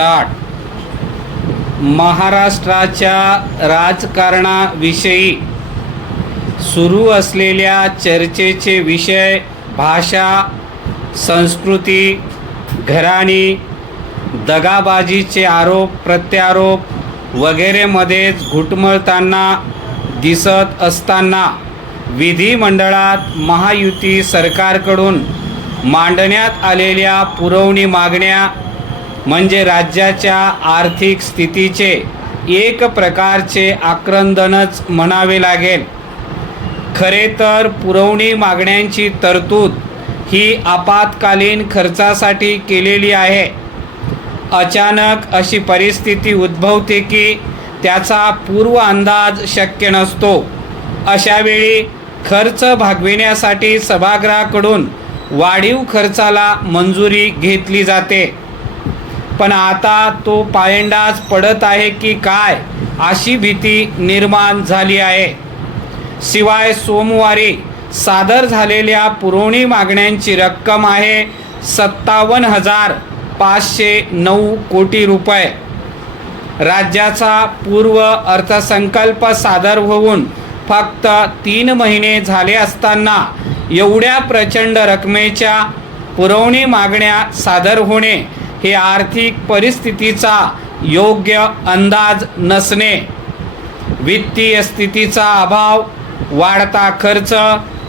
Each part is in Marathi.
स्टार्ट. महाराष्ट्राच्या राजकारणाविषयी सुरू असलेल्या चर्चेचे विषय भाषा, संस्कृती, घराणी, दगाबाजीचे आरोप प्रत्यारोप वगैरेमध्येच घुटमळताना दिसत असताना विधिमंडळात महायुती सरकारकडून मांडण्यात आलेल्या पुरवणी मागण्या म्हणजे राज्याच्या आर्थिक स्थितीचे एक प्रकारचे आक्रंदनच म्हणावे लागेल. खरे तर पुरवणी मागण्यांची तरतूद ही आपत्कालीन खर्चासाठी केलेली आहे. अचानक अशी परिस्थिती उद्भवते की त्याचा पूर्व अंदाज शक्य नसतो. अशावेळी खर्च भागविण्यासाठी सभागृहाकडून वाढीव खर्चाला मंजुरी घेतली जाते. पण आता तो पायंडाच पडत आहे की काय अशी भीती निर्माण झाली आहे. शिवाय सोमवारी सादर झालेल्या पुरवणी मागण्यांची रक्कम आहे 57,509 कोटी रुपये. राज्याचा पूर्व अर्थसंकल्प सादर होऊन फक्त 3 महिने झाले असताना एवढ्या प्रचंड रकमेच्या पुरवणी मागण्या सादर होणे हे आर्थिक परिस्थितीचा योग्य अंदाज नसणे, वित्तीय स्थितीचा अभाव, वाढता खर्च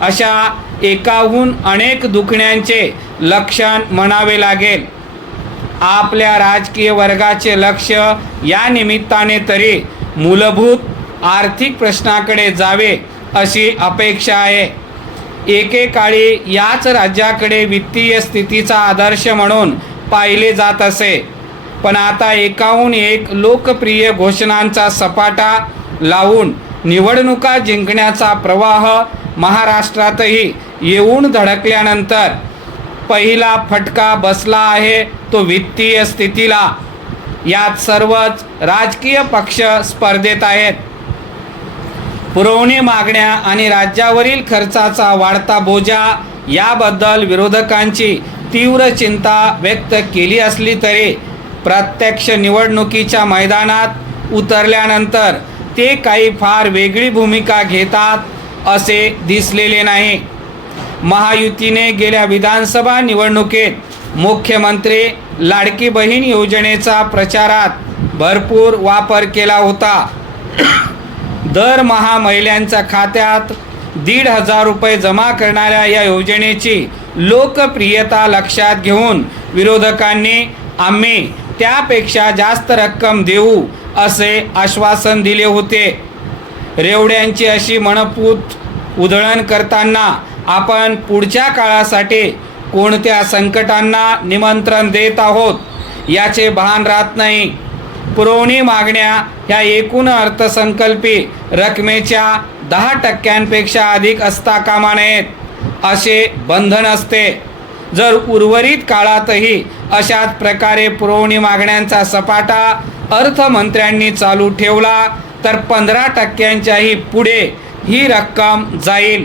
अशा एकाहून अनेक दुखण्यांचे लक्षण म्हणावे लागेल. आपल्या राजकीय वर्गाचे लक्ष या निमित्ताने तरी मूलभूत आर्थिक प्रश्नाकडे जावे अशी अपेक्षा आहे. एकेकाळी याच राज्याकडे वित्तीय स्थितीचा आदर्श म्हणून पाहिले जात असे. पण आता एकाहून एक लोकप्रिय घोषणांचा सपाटा लावून निवडणुका जिंकण्याचा प्रवाह महाराष्ट्रातही येऊन धडकल्यानंतर पहिला फटका बसला आहे तो वित्तीय स्थितीला. यात सर्वच राजकीय पक्ष स्पर्धेत आहेत. पुरवणी मागण्या आणि राज्यावरील खर्चाचा वाढता बोजा याबद्दल विरोधकांची तीव्र चिंता व्यक्त केली असली तरी प्रत्यक्ष निवडणुकीच्या मैदानात उतरल्यानंतर ते काही फार वेगळी भूमिका घेतात असे दिसलेले नाही. महायुतीने गेल्या विधानसभा निवडणुकीत मुख्यमंत्री लाडकी बहीण योजनेचा प्रचारात भरपूर वापर केला होता. दरमहा महिलांच्या खात्यात 1,500 रुपये जमा करणाऱ्या या योजनेची लोकप्रियता लक्षात घेऊन विरोधकांनी आम्ही त्यापेक्षा जास्त रक्कम देऊ असे आश्वासन दिले होते. रेवड्यांची अशी मनपूत उधळण करताना आपण पुढच्या काळासाठी कोणत्या संकटांना निमंत्रण देत आहोत याचे भान राहत नाही. पुरवणी मागण्या ह्या एकूण अर्थसंकल्पी रकमेच्या 10% अधिक असता कामा नयेत असे बंधन असते. जर उर्वरित काळातही अशाच प्रकारे पुरवणी मागण्यांचा सपाटा अर्थमंत्र्यांनी चालू ठेवला तर 15%च्याही पुढे ही रक्कम जाईल.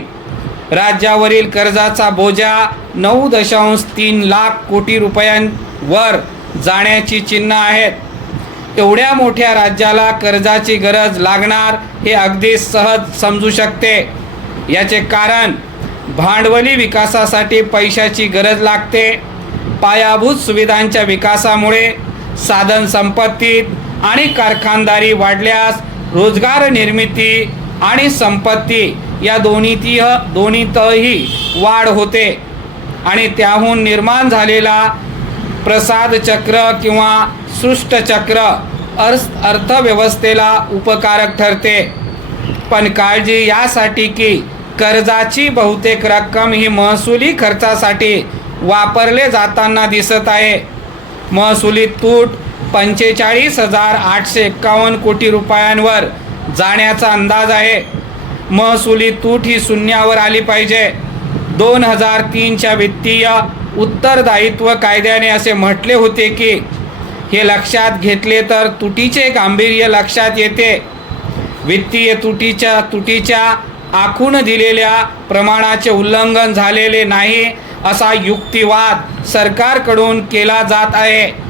राज्यावरील कर्जाचा बोजा 9.3 लाख कोटी रुपयांवर जाण्याची चिन्ह आहेत. एवढ्या मोठ्या राज्याला कर्जाची गरज लागणार हे अगदी सहज समजू शकते. याचे कारण भांडवली विकासासाठी पैशाची गरज लागते. पायाभूत सुविधांच्या विकासामुळे साधन संपत्तीत आणि कारखानदारी वाढल्यास रोजगार निर्मिती आणि संपत्ती या दोन्हीतही वाढ होते आणि त्याहून निर्माण झालेला प्रसाद चक्र किंवा सृष्ट चक्र अर्थव्यवस्थेला उपकारक ठरते. पण काळजी यासाठी की कर्जाची बहुतेक रक्कम ही महसुली खर्चासाठी वापरले जाताना दिसत आहे. महसुली तूट 45,851 कोटी रुपयांवर जाण्याचा अंदाज आहे. महसुली तूट ही शून्यावर आली पाहिजे. 2003च्या वित्तीय उत्तरदायित्व कायद्याने असे म्हटले होते की हे लक्षात घेतले तर तुटीचे गांभीर्य लक्षात येते. वित्तीय तुटीच्या आखून दिलेल्या प्रमाणाचे उल्लंघन झालेले नाही असा युक्तिवाद सरकारकडून केला जात आहे.